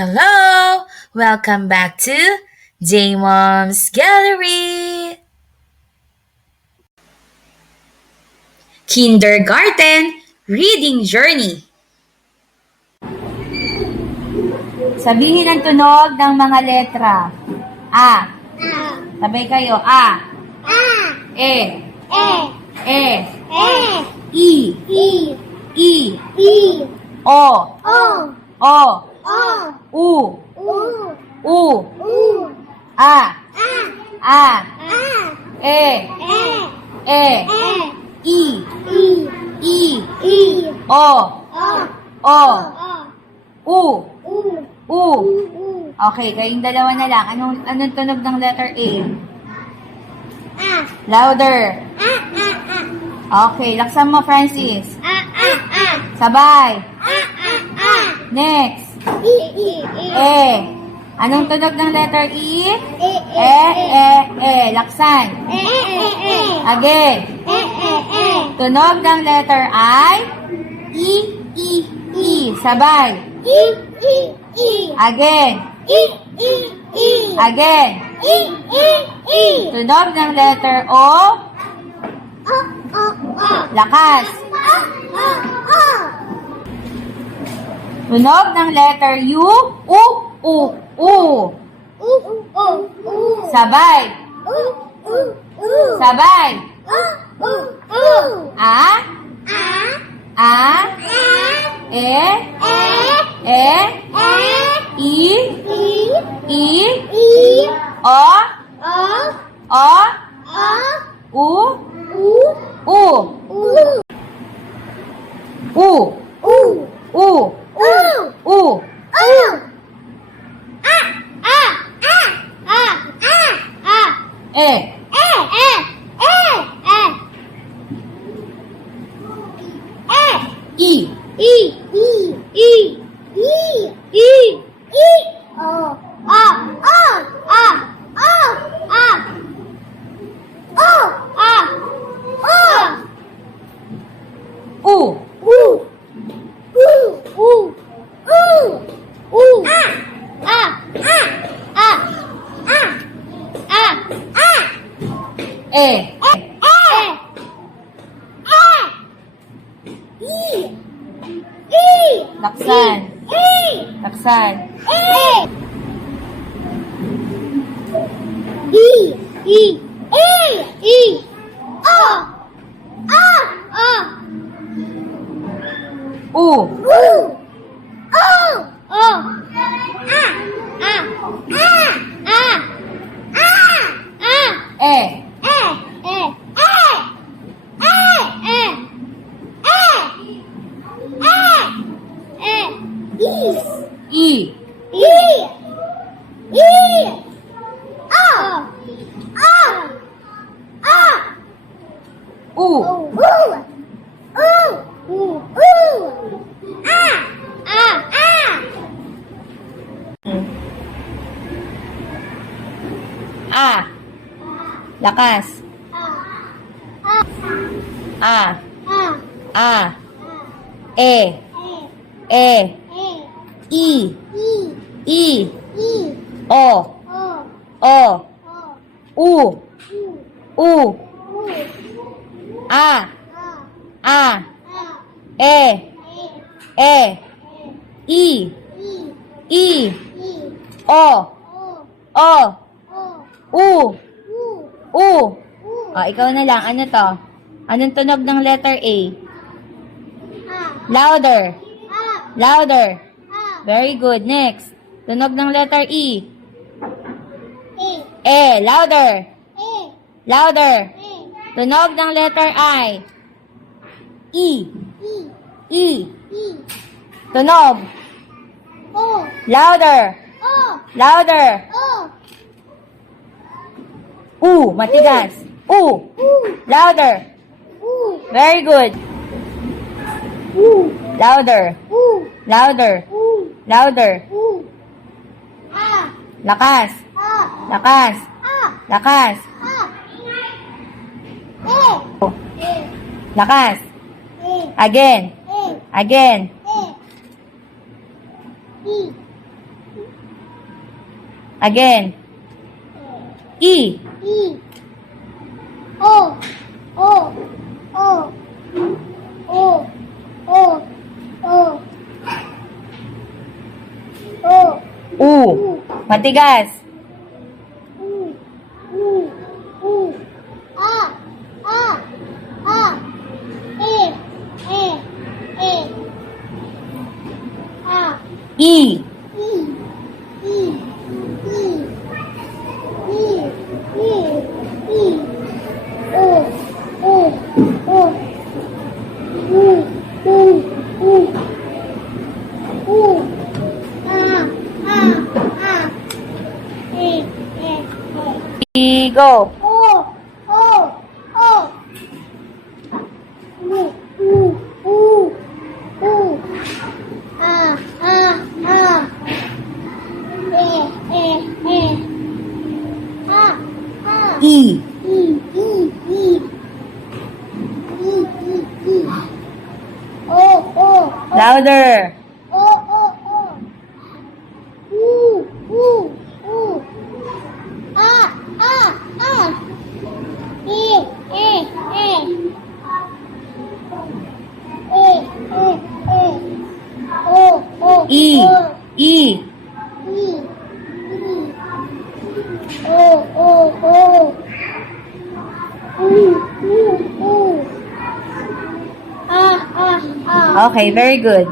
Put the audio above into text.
Hello! Welcome back to J-Mom's Gallery! Kindergarten Reading Journey. Sabihin ang tunog ng mga letra. A. Sabay kayo. A. E. I. O. U. A. E. I. O. U. Okay, kayong dalawa na lang. Anong tunog ng letter A? Louder. Okay, laksan mo, Francis. Sabay. Next. E. Anong tunog ng letter E? Laksan. Again. Tunog ng letter I? I. Sabay. Again. Again. Tunog ng letter O? Lakas. Tunog ng letter U? Sabay. Sabay. A. E. I. O. U. E. Laksan. Laksan. Lakas. E. I. O. U. A. E. I. O. U. Ikaw na lang. Ano to? Anong tunog ng letter A? Louder. Louder. Very good. Next. Tunog ng letter E. Louder. Louder. Tunog ng letter I. I. Tunog. Louder. Louder. Matigas. Louder. Very good. Louder. Louder. Louder. Lakas. Lakas. Lakas. Lakas. Again. Again. Again. E. E. O. O. O. O. O. O. O. U. Matigas. U. U. U. A. A. A. E. E. E. A. E. E. E. E. E. E. E. O. O. O. U. U. U. U. A. A. A. E. E. E. E. Go. O. O. O. U. U. U. U. A. A. A. E. E. E. A. A. E. E. E. E. E. E. E. O. O. Louder. O. O. O. U. U. U. A. A. A. E. E. E. E. E. E. O. O. E. O. E. E. E. O. O. O. U. U. U. A. A. A. Okay, very good.